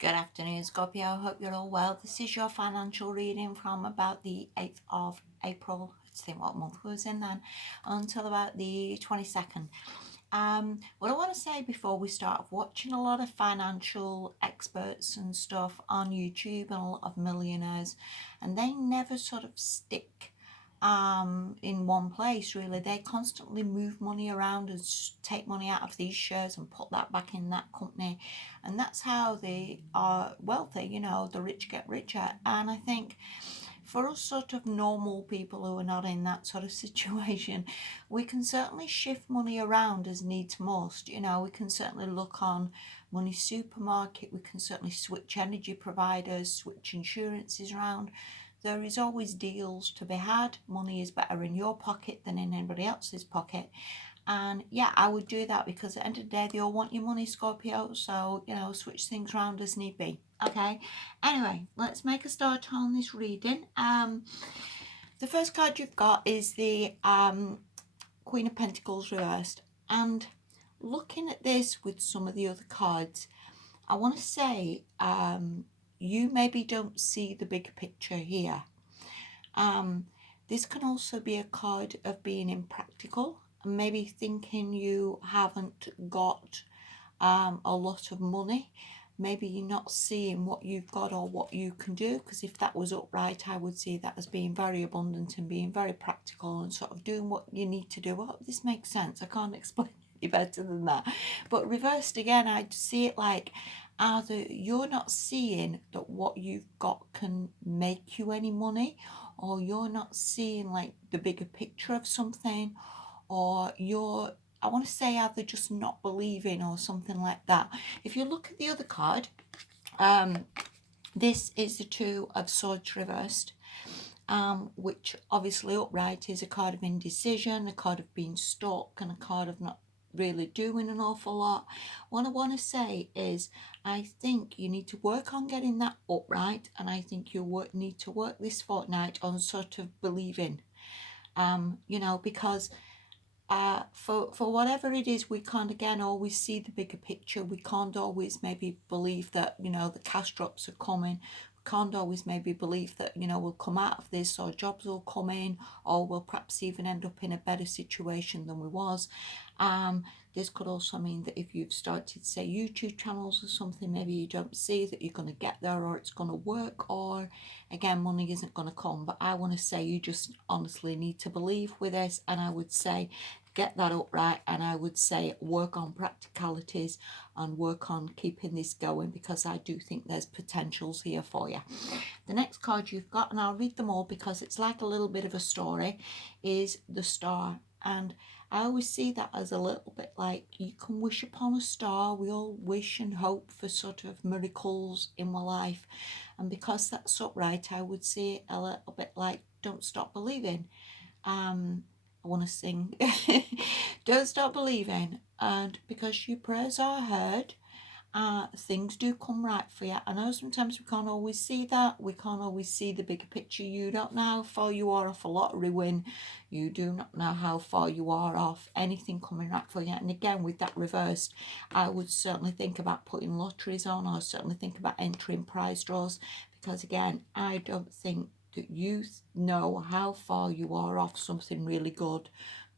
Good afternoon, Scorpio. I hope you're all well. This is your financial reading from about the 8th of April. Let's think what month we was in then, until about the 22nd. What I want to say before we start, I've watching a lot of financial experts and stuff on YouTube and a lot of millionaires, and they never sort of stick in one place really. They constantly move money around and take money out of these shares and put that back in that company, and that's how they are wealthy. The rich get richer. And I think for us sort of normal people who are not in that sort of situation, we can certainly shift money around as needs must. We can certainly look on Money Supermarket, we can certainly switch energy providers, switch insurances around. There is always deals to be had. Money is better in your pocket than in anybody else's pocket. And yeah, I would do that because at the end of the day, they all want your money, Scorpio. So, switch things around as need be. Okay. Anyway, let's make a start on this reading. The first card you've got is the Queen of Pentacles reversed. And looking at this with some of the other cards, I want to say you maybe don't see the bigger picture here. This can also be a card of being impractical and maybe thinking you haven't got a lot of money. Maybe you're not seeing what you've got or what you can do, because if that was upright, I would see that as being very abundant and being very practical and sort of doing what you need to do. Well, this makes sense. I can't explain any better than that. But reversed again, I see it like either you're not seeing that what you've got can make you any money, or you're not seeing like the bigger picture of something, or I want to say either just not believing or something like that. If you look at the other card, this is the Two of Swords reversed, which obviously upright is a card of indecision, a card of being stuck, and a card of not really doing an awful lot. What I want to say is I think you need to work on getting that upright, and I think you need to work this fortnight on sort of believing, because for whatever it is, we can't again always see the bigger picture. We can't always maybe believe that the cash drops are coming. We can't always maybe believe that we'll come out of this, or jobs will come in, or we'll perhaps even end up in a better situation than we was. This could also mean that if you've started, say, YouTube channels or something, maybe you don't see that you're going to get there or it's going to work, or again, money isn't going to come. But I want to say you just honestly need to believe with this, and I would say get that upright, and I would say work on practicalities and work on keeping this going, because I do think there's potentials here for you. The next card you've got, and I'll read them all because it's like a little bit of a story, is the Star. And I always see that as a little bit like you can wish upon a star. We all wish and hope for sort of miracles in my life. And because that's upright, I would see it a little bit like don't stop believing. I want to sing. Don't stop believing. And because your prayers are heard, things do come right for you. I know sometimes we can't always see that. We can't always see the bigger picture. You don't know how far you are off a lottery win. You do not know how far you are off anything coming right for you. And again, with that reversed, I would certainly think about putting lotteries on, or certainly think about entering prize draws, because again, I don't think that you know how far you are off something really good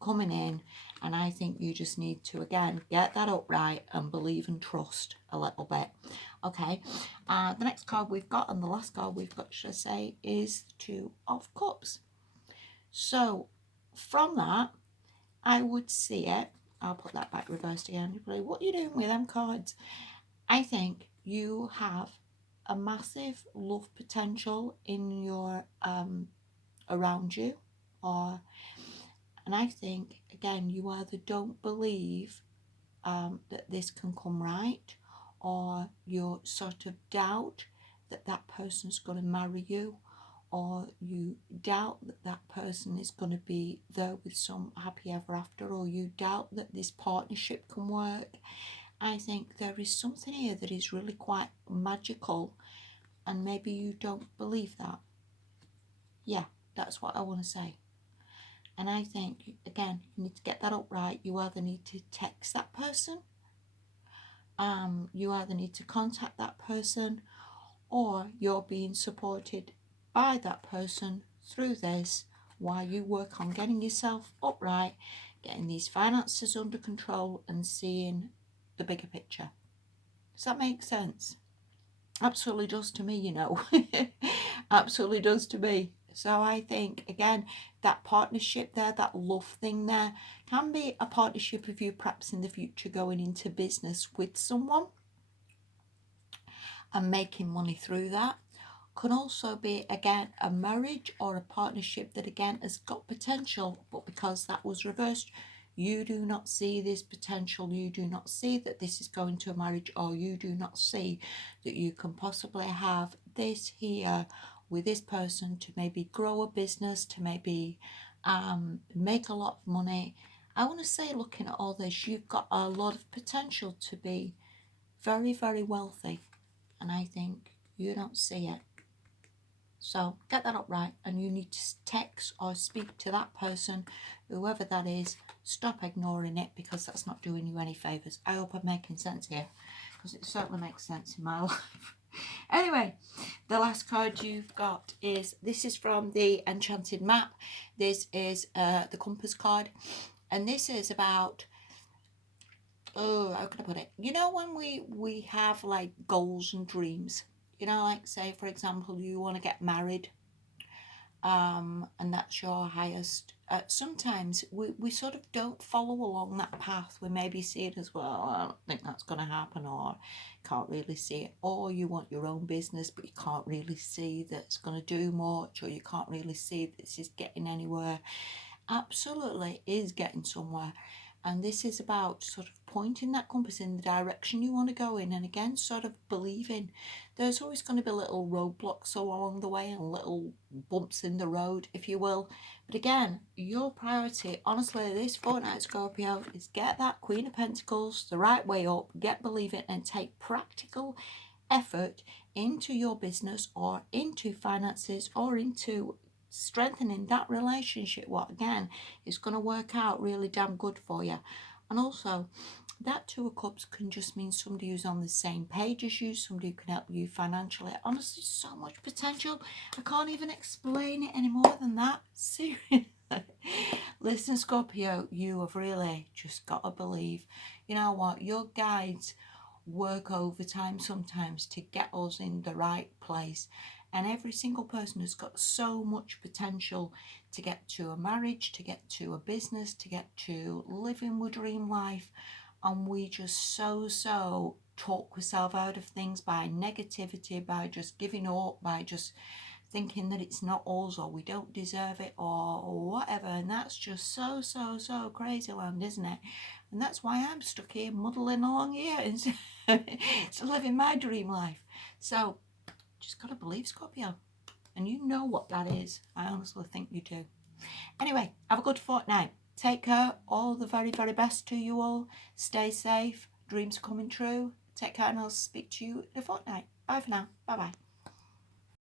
coming in. And I think you just need to again get that upright and believe and trust a little bit. Okay, the next card we've got, and the last card we've got, should I say, is the Two of Cups. So from that, I would see it, I'll put that back reversed again. You're probably, what are you doing with them cards? I think you have a massive love potential in your around you, and I think again you either don't believe that this can come right, or you sort of doubt that that person's going to marry you, or you doubt that that person is going to be there with some happy ever after, or you doubt that this partnership can work. I think there is something here that is really quite magical, and maybe you don't believe that. Yeah, that's what I want to say. And I think, again, you need to get that up right. You either need to text that person, You either need to contact that person, or you're being supported by that person through this while you work on getting yourself upright, getting these finances under control, and seeing the bigger picture. Does that make sense? Absolutely does to me, you know. Absolutely does to me. So I think, again, that partnership there, that love thing there, can be a partnership of you perhaps in the future going into business with someone and making money through that. Could also be, again, a marriage or a partnership that, again, has got potential, but because that was reversed, you do not see this potential, you do not see that this is going to a marriage, or you do not see that you can possibly have this here with this person to maybe grow a business, to maybe make a lot of money. I want to say, looking at all this, you've got a lot of potential to be very, very wealthy, and I think you don't see it. So get that up right, and you need to text or speak to that person, whoever that is. Stop ignoring it, because that's not doing you any favours. I hope I'm making sense here, because it certainly makes sense in my life. Anyway, the last card you've got is, this is from the Enchanted Map. This is the Compass card, and this is about, oh, how can I put it? You know, when we have like goals and dreams, you know, like say, for example, you want to get married, and that's your highest. Sometimes we sort of don't follow along that path. We maybe see it as, well, I don't think that's going to happen, or can't really see it. Or you want your own business, but you can't really see that it's going to do much, or you can't really see that this is getting anywhere. Absolutely is getting somewhere. And this is about sort of pointing that compass in the direction you want to go in, and again, sort of believing. There's always going to be little roadblocks along the way and little bumps in the road, if you will. But again, your priority, honestly, this fortnight, Scorpio, is get that Queen of Pentacles the right way up, get believing, and take practical effort into your business, or into finances, or into strengthening that relationship, what again is going to work out really damn good for you. And also, that Two of Cups can just mean somebody who's on the same page as you, somebody who can help you financially. Honestly, so much potential. I can't even explain it any more than that. Seriously. Listen, Scorpio, you have really just got to believe. You know what? Your guides work overtime sometimes to get us in the right place. And every single person has got so much potential to get to a marriage, to get to a business, to get to living with dream life. And we just so talk ourselves out of things by negativity, by just giving up, by just thinking that it's not us, or we don't deserve it, or whatever. And that's just so crazy land, isn't it? And that's why I'm stuck here muddling along here instead of living my dream life. So just gotta believe, Scorpio, and you know what that is. I honestly think you do. Anyway, have a good fortnight. Take care. All the very, very best to you all. Stay safe. Dreams are coming true. Take care, and I'll speak to you in a fortnight. Bye for now. Bye bye.